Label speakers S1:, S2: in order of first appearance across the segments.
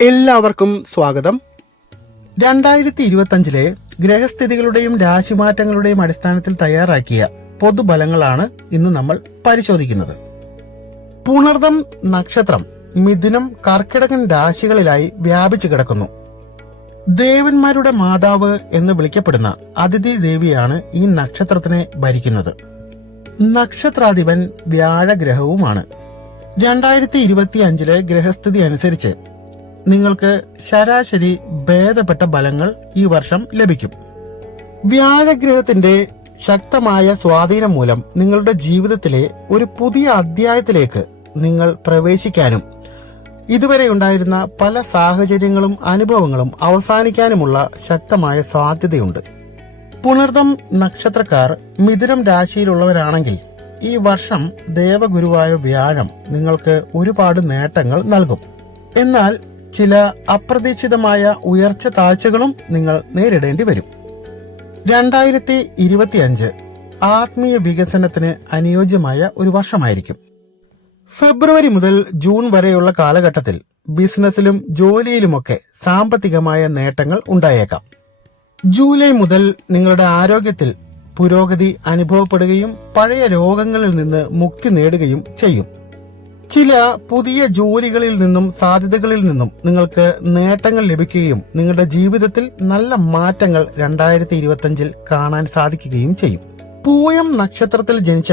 S1: എല്ലാവർക്കും സ്വാഗതം. രണ്ടായിരത്തി ഇരുപത്തഞ്ചിലെ ഗ്രഹസ്ഥിതികളുടെയും രാശിമാറ്റങ്ങളുടെയും അടിസ്ഥാനത്തിൽ തയ്യാറാക്കിയ പൊതുബലങ്ങളാണ് ഇന്ന് നമ്മൾ പരിശോധിക്കുന്നത്. പുണർദം നക്ഷത്രം മിഥുനം കർക്കിടകൻ രാശികളിലായി വ്യാപിച്ചു കിടക്കുന്നു. ദേവന്മാരുടെ മാതാവ് എന്ന് വിളിക്കപ്പെടുന്ന അതിഥി ദേവിയാണ് ഈ നക്ഷത്രത്തിനെ ഭരിക്കുന്നത്. നക്ഷത്രാധിപൻ വ്യാഴഗ്രഹവുമാണ്. രണ്ടായിരത്തി ഇരുപത്തി അഞ്ചിലെ ഗ്രഹസ്ഥിതി അനുസരിച്ച് നിങ്ങൾക്ക് ശരാശരി ഭേദപ്പെട്ട ഫലങ്ങൾ ഈ വർഷം ലഭിക്കും. വ്യാഴഗ്രഹത്തിന്റെ ശക്തമായ സ്വാധീനം മൂലം നിങ്ങളുടെ ജീവിതത്തിലെ ഒരു പുതിയ അധ്യായത്തിലേക്ക് നിങ്ങൾ പ്രവേശിക്കാനും ഇതുവരെ ഉണ്ടായിരുന്ന പല സാഹചര്യങ്ങളും അനുഭവങ്ങളും അവസാനിക്കാനുമുള്ള ശക്തമായ സാധ്യതയുണ്ട്. പുണർദം നക്ഷത്രക്കാർ മിഥുനം രാശിയിലുള്ളവരാണെങ്കിൽ ഈ വർഷം ദേവഗുരുവായ വ്യാഴം നിങ്ങൾക്ക് ഒരുപാട് നേട്ടങ്ങൾ നൽകും. എന്നാൽ ചില അപ്രതീക്ഷിതമായ ഉയർച്ച താഴ്ചകളും നിങ്ങൾ നേരിടേണ്ടി വരും. രണ്ടായിരത്തി ഇരുപത്തിയഞ്ച് ആത്മീയ വികസനത്തിന് അനുയോജ്യമായ ഒരു വർഷമായിരിക്കും. ഫെബ്രുവരി മുതൽ ജൂൺ വരെയുള്ള കാലഘട്ടത്തിൽ ബിസിനസ്സിലും ജോലിയിലുമൊക്കെ സാമ്പത്തികമായ നേട്ടങ്ങൾ ഉണ്ടായേക്കാം. ജൂലൈ മുതൽ നിങ്ങളുടെ ആരോഗ്യത്തിൽ പുരോഗതി അനുഭവപ്പെടുകയും പഴയ രോഗങ്ങളിൽ നിന്ന് മുക്തി നേടുകയും ചെയ്യും. ചില പുതിയ ജോലികളിൽ നിന്നും സാധ്യതകളിൽ നിന്നും നിങ്ങൾക്ക് നേട്ടങ്ങൾ ലഭിക്കുകയും നിങ്ങളുടെ ജീവിതത്തിൽ നല്ല മാറ്റങ്ങൾ രണ്ടായിരത്തി ഇരുപത്തിയഞ്ചിൽ കാണാൻ സാധിക്കുകയും ചെയ്യും. പൂയം നക്ഷത്രത്തിൽ ജനിച്ച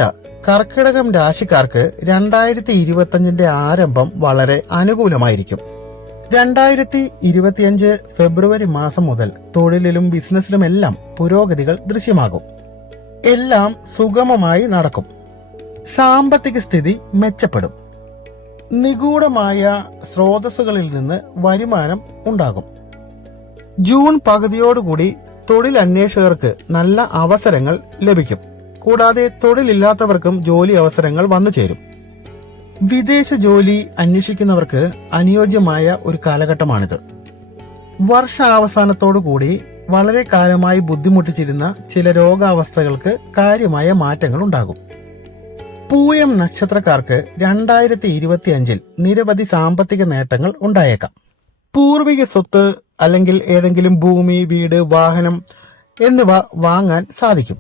S1: കർക്കിടകം രാശിക്കാർക്ക് രണ്ടായിരത്തി ഇരുപത്തിയഞ്ചിന്റെ ആരംഭം വളരെ അനുകൂലമായിരിക്കും. രണ്ടായിരത്തി ഇരുപത്തിയഞ്ച് ഫെബ്രുവരി മാസം മുതൽ തൊഴിലിലും ബിസിനസ്സിലുമെല്ലാം പുരോഗതികൾ ദൃശ്യമാകും. എല്ലാം സുഗമമായി നടക്കും. സാമ്പത്തിക സ്ഥിതി മെച്ചപ്പെടും. നിഗൂഢമായ സ്രോതസ്സുകളിൽ നിന്ന് വരുമാനം ഉണ്ടാകും. ജൂൺ പകുതിയോടുകൂടി തൊഴിൽ അന്വേഷകർക്ക് നല്ല അവസരങ്ങൾ ലഭിക്കും. കൂടാതെ തൊഴിലില്ലാത്തവർക്കും ജോലി അവസരങ്ങൾ വന്നു ചേരും. വിദേശ ജോലി അന്വേഷിക്കുന്നവർക്ക് അനുയോജ്യമായ ഒരു കാലഘട്ടമാണിത്. വർഷാവസാനത്തോടുകൂടി വളരെ കാലമായി ബുദ്ധിമുട്ടിച്ചിരുന്ന ചില രോഗാവസ്ഥകൾക്ക് കാര്യമായ മാറ്റങ്ങൾ ഉണ്ടാകും പൂയം നക്ഷത്രക്കാർക്ക് രണ്ടായിരത്തി ഇരുപത്തി അഞ്ചിൽ നിരവധി സാമ്പത്തിക നേട്ടങ്ങൾ ഉണ്ടായേക്കാം. പൂർവിക സ്വത്ത് അല്ലെങ്കിൽ ഏതെങ്കിലും ഭൂമി വീട് വാഹനം എന്നിവ വാങ്ങാൻ സാധിക്കും.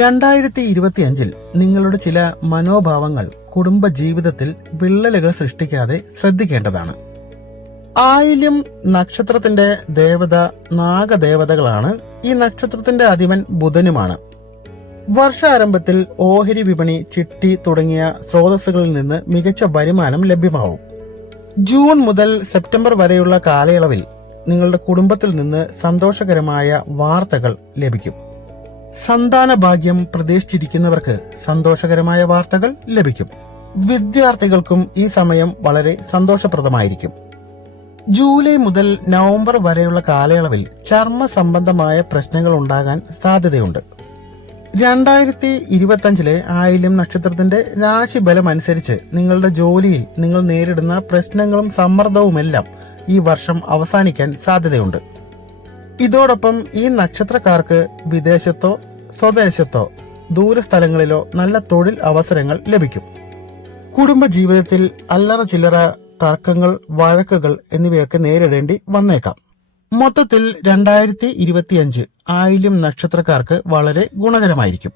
S1: രണ്ടായിരത്തി ഇരുപത്തി അഞ്ചിൽ നിങ്ങളുടെ ചില മനോഭാവങ്ങൾ കുടുംബ ജീവിതത്തിൽ വിള്ളലുകൾ സൃഷ്ടിക്കാതെ ശ്രദ്ധിക്കേണ്ടതാണ്. ആയിലും നക്ഷത്രത്തിന്റെ ദേവത നാഗദേവതകളാണ്. ഈ നക്ഷത്രത്തിന്റെ അധിപൻ ബുധനുമാണ്. വർഷാരംഭത്തിൽ ഓഹരി വിപണി ചിട്ടി തുടങ്ങിയ സ്രോതസ്സുകളിൽ നിന്ന് മികച്ച വരുമാനം ലഭ്യമാവും. ജൂൺ മുതൽ സെപ്റ്റംബർ വരെയുള്ള കാലയളവിൽ നിങ്ങളുടെ കുടുംബത്തിൽ നിന്ന് സന്തോഷകരമായ വാർത്തകൾ ലഭിക്കും. സന്താന ഭാഗ്യം പ്രതീക്ഷിച്ചിരിക്കുന്നവർക്ക് സന്തോഷകരമായ വാർത്തകൾ ലഭിക്കും. വിദ്യാർത്ഥികൾക്കും ഈ സമയം വളരെ സന്തോഷപ്രദമായിരിക്കും. ജൂലൈ മുതൽ നവംബർ വരെയുള്ള കാലയളവിൽ ചർമ്മ സംബന്ധമായ പ്രശ്നങ്ങൾ ഉണ്ടാകാൻ സാധ്യതയുണ്ട്. രണ്ടായിരത്തി ഇരുപത്തഞ്ചിലെ ആയിലും നക്ഷത്രത്തിന്റെ രാശിബലം അനുസരിച്ച് നിങ്ങളുടെ ജോലിയിൽ നിങ്ങൾ നേരിടുന്ന പ്രശ്നങ്ങളും സമ്മർദ്ദവുമെല്ലാം ഈ വർഷം അവസാനിക്കാൻ സാധ്യതയുണ്ട്. ഇതോടൊപ്പം ഈ നക്ഷത്രക്കാർക്ക് വിദേശത്തോ സ്വദേശത്തോ ദൂരസ്ഥലങ്ങളിലോ നല്ല തൊഴിൽ അവസരങ്ങൾ ലഭിക്കും. കുടുംബ ജീവിതത്തിൽ അല്ലറ ചില്ലറ തർക്കങ്ങൾ വഴക്കുകൾ എന്നിവയൊക്കെ നേരിടേണ്ടി വന്നേക്കാം. മൊത്തത്തിൽ രണ്ടായിരത്തി ഇരുപത്തിയഞ്ച് ആയില്യം നക്ഷത്രക്കാർക്ക് വളരെ ഗുണകരമായിരിക്കും.